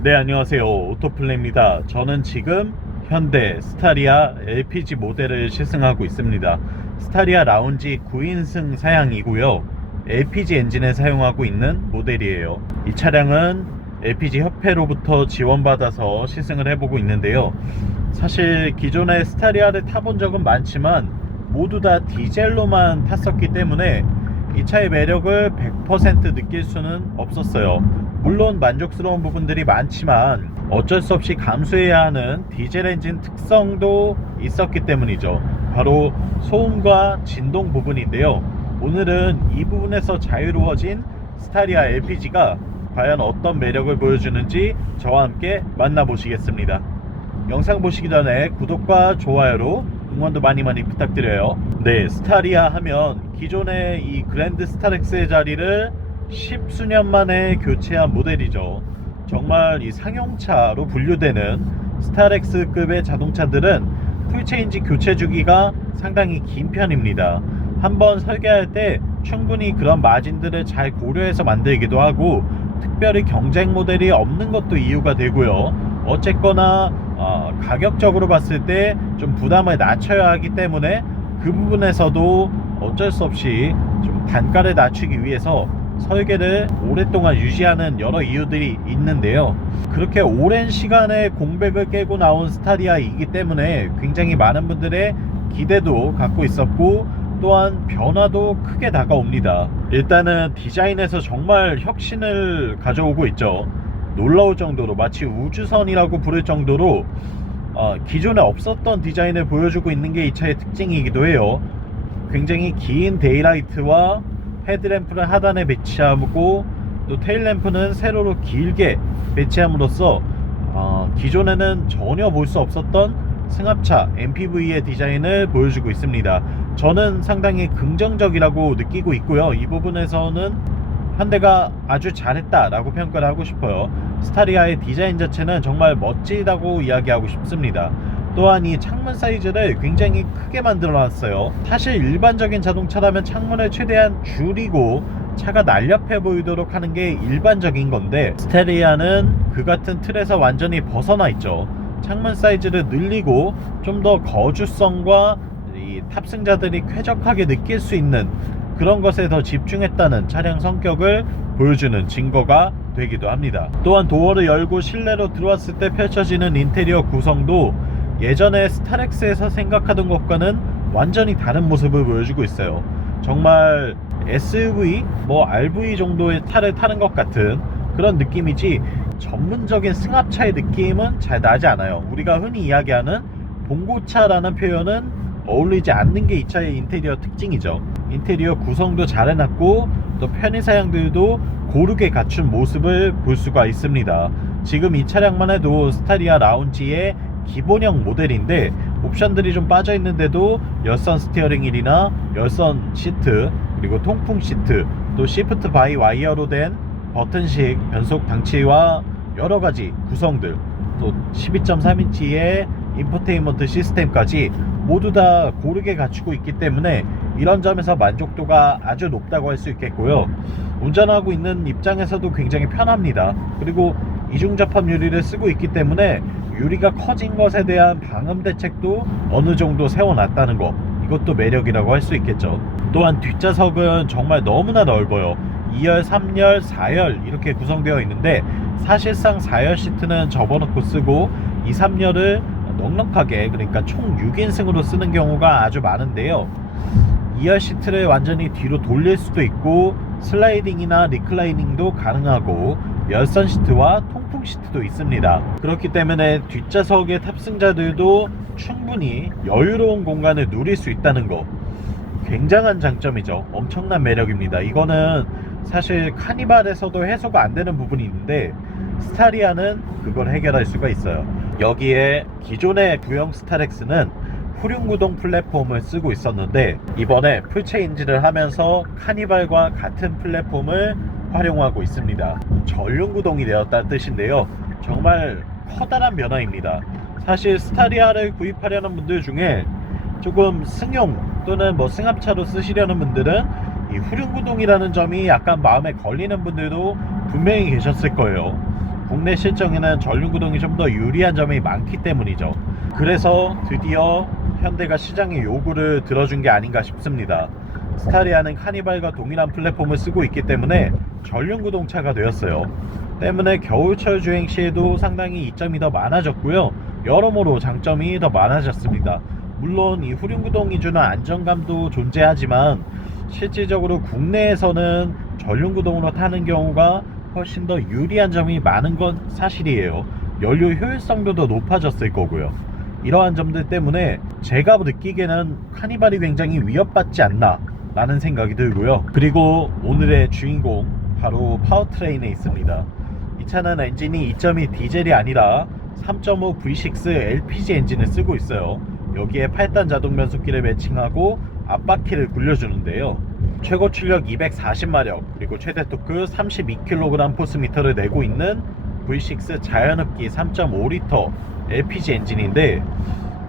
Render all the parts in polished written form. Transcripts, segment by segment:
네, 안녕하세요. 오토플레입니다. 저는 지금 현대 스타리아 LPG 모델을 시승하고 있습니다. 스타리아 라운지 9인승 사양이고요. LPG 엔진을 사용하고 있는 모델이에요. 이 차량은 LPG 협회로부터 지원받아서 시승을 해보고 있는데요. 사실 기존의 스타리아를 타본 적은 많지만 모두 다 디젤로만 탔었기 때문에 이 차의 매력을 100% 느낄 수는 없었어요. 물론 만족스러운 부분들이 많지만 어쩔 수 없이 감수해야 하는 디젤 엔진 특성도 있었기 때문이죠. 바로 소음과 진동 부분인데요. 오늘은 이 부분에서 자유로워진 스타리아 LPG가 과연 어떤 매력을 보여주는지 저와 함께 만나보시겠습니다. 영상 보시기 전에 구독과 좋아요로 응원도 많이 부탁드려요. 네, 스타리아 하면 기존의 이 그랜드 스타렉스의 자리를 10수년 만에 교체한 모델이죠. 정말 이 상용차로 분류되는 스타렉스급의 자동차들은 풀체인지 교체 주기가 상당히 긴 편입니다. 한번 설계할 때 충분히 그런 마진들을 잘 고려해서 만들기도 하고, 특별히 경쟁 모델이 없는 것도 이유가 되고요. 어쨌거나 가격적으로 봤을 때 좀 부담을 낮춰야 하기 때문에 그 부분에서도 어쩔 수 없이 좀 단가를 낮추기 위해서 설계를 오랫동안 유지하는 여러 이유들이 있는데요. 그렇게 오랜 시간의 공백을 깨고 나온 스타리아이기 때문에 굉장히 많은 분들의 기대도 갖고 있었고, 또한 변화도 크게 다가옵니다. 일단은 디자인에서 정말 혁신을 가져오고 있죠. 놀라울 정도로, 마치 우주선이라고 부를 정도로 기존에 없었던 디자인을 보여주고 있는 게 이 차의 특징이기도 해요. 굉장히 긴 데이라이트와 헤드램프를 하단에 배치하고, 또 테일램프는 세로로 길게 배치함으로써 기존에는 전혀 볼 수 없었던 승합차 MPV의 디자인을 보여주고 있습니다. 저는 상당히 긍정적이라고 느끼고 있고요. 이 부분에서는 현대가 아주 잘했다 라고 평가를 하고 싶어요. 스타리아의 디자인 자체는 정말 멋지다고 이야기하고 싶습니다. 또한 이 창문 사이즈를 굉장히 크게 만들어 놨어요. 사실 일반적인 자동차라면 창문을 최대한 줄이고 차가 날렵해 보이도록 하는 게 일반적인 건데, 스타리아는 그 같은 틀에서 완전히 벗어나 있죠. 창문 사이즈를 늘리고 좀 더 거주성과 이 탑승자들이 쾌적하게 느낄 수 있는 그런 것에 더 집중했다는 차량 성격을 보여주는 증거가 되기도 합니다. 또한 도어를 열고 실내로 들어왔을 때 펼쳐지는 인테리어 구성도 예전에 스타렉스에서 생각하던 것과는 완전히 다른 모습을 보여주고 있어요. 정말 SUV, RV 정도의 차를 타는 것 같은 그런 느낌이지, 전문적인 승합차의 느낌은 잘 나지 않아요. 우리가 흔히 이야기하는 봉고차라는 표현은 어울리지 않는 게 이 차의 인테리어 특징이죠. 인테리어 구성도 잘 해놨고, 또 편의사양들도 고르게 갖춘 모습을 볼 수가 있습니다. 지금 이 차량만 해도 스타리아 라운지의 기본형 모델인데 옵션들이 좀 빠져 있는데도 열선 스티어링 휠이나 열선 시트, 그리고 통풍 시트, 또 시프트 바이 와이어로 된 버튼식 변속 장치와 여러가지 구성들, 또 12.3인치의 인포테인먼트 시스템까지 모두 다 고르게 갖추고 있기 때문에 이런 점에서 만족도가 아주 높다고 할 수 있겠고요. 운전하고 있는 입장에서도 굉장히 편합니다. 그리고 이중접합 유리를 쓰고 있기 때문에 유리가 커진 것에 대한 방음 대책도 어느 정도 세워놨다는 거, 이것도 매력이라고 할 수 있겠죠. 또한 뒷좌석은 정말 너무나 넓어요. 2열, 3열, 4열 이렇게 구성되어 있는데, 사실상 4열 시트는 접어놓고 쓰고 2, 3열을 넉넉하게, 그러니까 총 6인승으로 쓰는 경우가 아주 많은데요. 2열 시트를 완전히 뒤로 돌릴 수도 있고 슬라이딩이나 리클라이닝도 가능하고 열선 시트와 통풍 시트도 있습니다. 그렇기 때문에 뒷좌석의 탑승자들도 충분히 여유로운 공간을 누릴 수 있다는 거, 굉장한 장점이죠. 엄청난 매력입니다. 이거는 사실 카니발에서도 해소가 안 되는 부분이 있는데 스타리아는 그걸 해결할 수가 있어요. 여기에 기존의 구형 스타렉스는 후륜구동 플랫폼을 쓰고 있었는데, 이번에 풀체인지를 하면서 카니발과 같은 플랫폼을 활용하고 있습니다. 전륜구동이 되었다는 뜻인데요. 정말 커다란 변화입니다. 사실 스타리아를 구입하려는 분들 중에 조금 승용 또는 승합차로 쓰시려는 분들은 이 후륜구동이라는 점이 약간 마음에 걸리는 분들도 분명히 계셨을 거예요. 국내 실정에는 전륜구동이 좀 더 유리한 점이 많기 때문이죠. 그래서 드디어 현대가 시장의 요구를 들어준 게 아닌가 싶습니다. 스타리아는 카니발과 동일한 플랫폼을 쓰고 있기 때문에 전륜구동차가 되었어요. 때문에 겨울철 주행 시에도 상당히 이점이 더 많아졌고요. 여러모로 장점이 더 많아졌습니다. 물론 이 후륜구동이 주는 안정감도 존재하지만 실질적으로 국내에서는 전륜구동으로 타는 경우가 훨씬 더 유리한 점이 많은 건 사실이에요. 연료 효율성도 더 높아졌을 거고요. 이러한 점들 때문에 제가 느끼기에는 카니발이 굉장히 위협받지 않나 라는 생각이 들고요. 그리고 오늘의 주인공 바로 파워트레인에 있습니다. 이 차는 엔진이 2.2 디젤이 아니라 3.5 V6 LPG 엔진을 쓰고 있어요. 여기에 8단 자동 변속기를 매칭하고 앞바퀴를 굴려주는데요. 최고 출력 240마력 그리고 최대 토크 32kg 포스미터를 내고 있는 V6 자연흡기 3.5L LPG 엔진인데,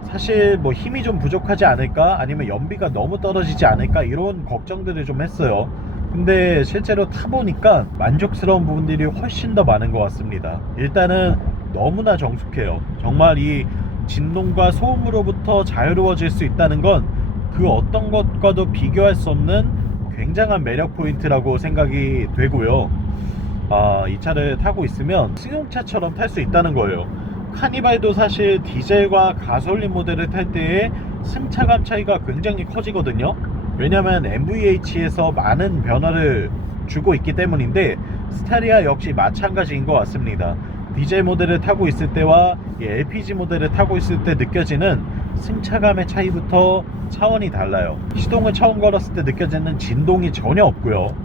사실 뭐 힘이 좀 부족하지 않을까 아니면 연비가 너무 떨어지지 않을까 이런 걱정들을 좀 했어요. 근데 실제로 타보니까 만족스러운 부분들이 훨씬 더 많은 것 같습니다. 일단은 너무나 정숙해요. 정말 이 진동과 소음으로부터 자유로워질 수 있다는 건 그 어떤 것과도 비교할 수 없는 굉장한 매력 포인트라고 생각이 되고요. 이 차를 타고 있으면 승용차처럼 탈 수 있다는 거예요. 카니발도 사실 디젤과 가솔린 모델을 탈 때의 승차감 차이가 굉장히 커지거든요. 왜냐면 MVH에서 많은 변화를 주고 있기 때문인데 스타리아 역시 마찬가지인 것 같습니다. 디젤 모델을 타고 있을 때와 LPG 모델을 타고 있을 때 느껴지는 승차감의 차이부터 차원이 달라요. 시동을 처음 걸었을 때 느껴지는 진동이 전혀 없고요.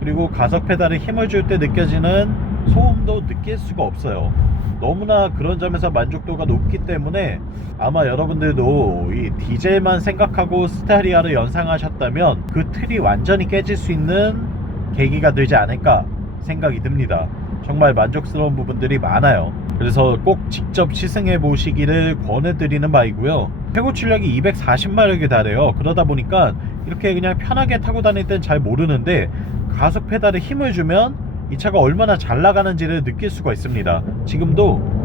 그리고 가속 페달에 힘을 줄 때 느껴지는 소음도 느낄 수가 없어요. 너무나 그런 점에서 만족도가 높기 때문에 아마 여러분들도 이 디젤만 생각하고 스타리아를 연상하셨다면 그 틀이 완전히 깨질 수 있는 계기가 되지 않을까 생각이 듭니다. 정말 만족스러운 부분들이 많아요. 그래서 꼭 직접 시승해 보시기를 권해드리는 바이고요. 최고 출력이 240마력에 달해요. 그러다 보니까 이렇게 그냥 편하게 타고 다닐 땐 잘 모르는데 가속 페달에 힘을 주면 이 차가 얼마나 잘 나가는지를 느낄 수가 있습니다. 지금도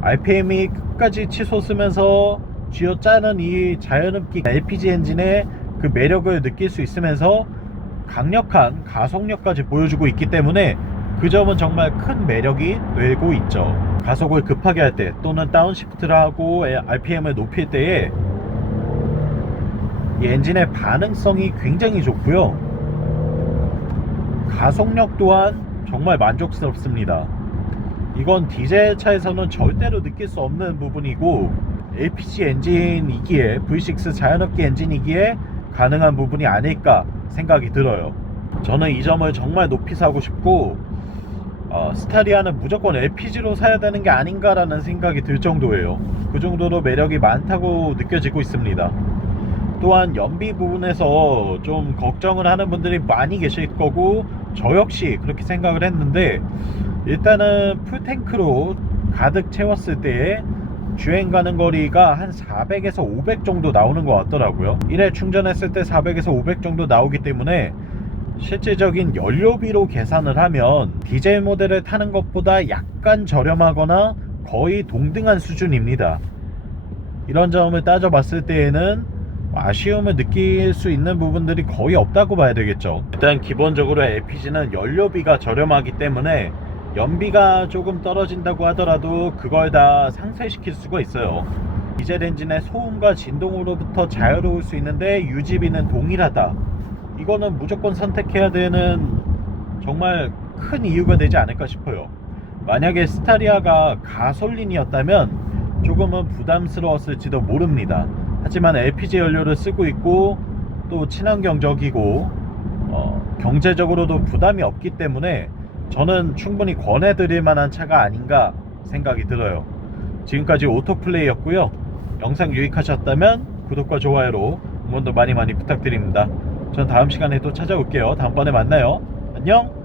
RPM이 끝까지 치솟으면서 쥐어짜는 이 자연흡기 LPG 엔진의 그 매력을 느낄 수 있으면서 강력한 가속력까지 보여주고 있기 때문에 그 점은 정말 큰 매력이 되고 있죠. 가속을 급하게 할 때 또는 다운시프트를 하고 RPM을 높일 때에 이 엔진의 반응성이 굉장히 좋고요. 가속력 또한 정말 만족스럽습니다. 이건 디젤 차에서는 절대로 느낄 수 없는 부분이고 LPG 엔진이기에 V6 자연흡기 엔진이기에 가능한 부분이 아닐까 생각이 들어요. 저는 이 점을 정말 높이 사고 싶고 스타리아는 무조건 LPG로 사야 되는 게 아닌가라는 생각이 들 정도예요. 그 정도로 매력이 많다고 느껴지고 있습니다. 또한 연비 부분에서 좀 걱정을 하는 분들이 많이 계실 거고 저 역시 그렇게 생각을 했는데, 일단은 풀탱크로 가득 채웠을 때에 주행 가는 거리가 한 400에서 500 정도 나오는 것 같더라고요. 1회 충전했을 때 400에서 500 정도 나오기 때문에 실질적인 연료비로 계산을 하면 디젤 모델을 타는 것보다 약간 저렴하거나 거의 동등한 수준입니다. 이런 점을 따져봤을 때에는 아쉬움을 느낄 수 있는 부분들이 거의 없다고 봐야 되겠죠. 일단 기본적으로 LPG는 연료비가 저렴하기 때문에 연비가 조금 떨어진다고 하더라도 그걸 다 상쇄시킬 수가 있어요. 디젤 엔진의 소음과 진동으로부터 자유로울 수 있는데 유지비는 동일하다. 이거는 무조건 선택해야 되는 정말 큰 이유가 되지 않을까 싶어요. 만약에 스타리아가 가솔린이었다면 조금은 부담스러웠을지도 모릅니다. 하지만 LPG 연료를 쓰고 있고 또 친환경적이고 경제적으로도 부담이 없기 때문에 저는 충분히 권해드릴 만한 차가 아닌가 생각이 들어요. 지금까지 오토플레이였고요. 영상 유익하셨다면 구독과 좋아요로 응원도 많이 부탁드립니다. 전 다음 시간에 또 찾아올게요. 다음번에 만나요. 안녕.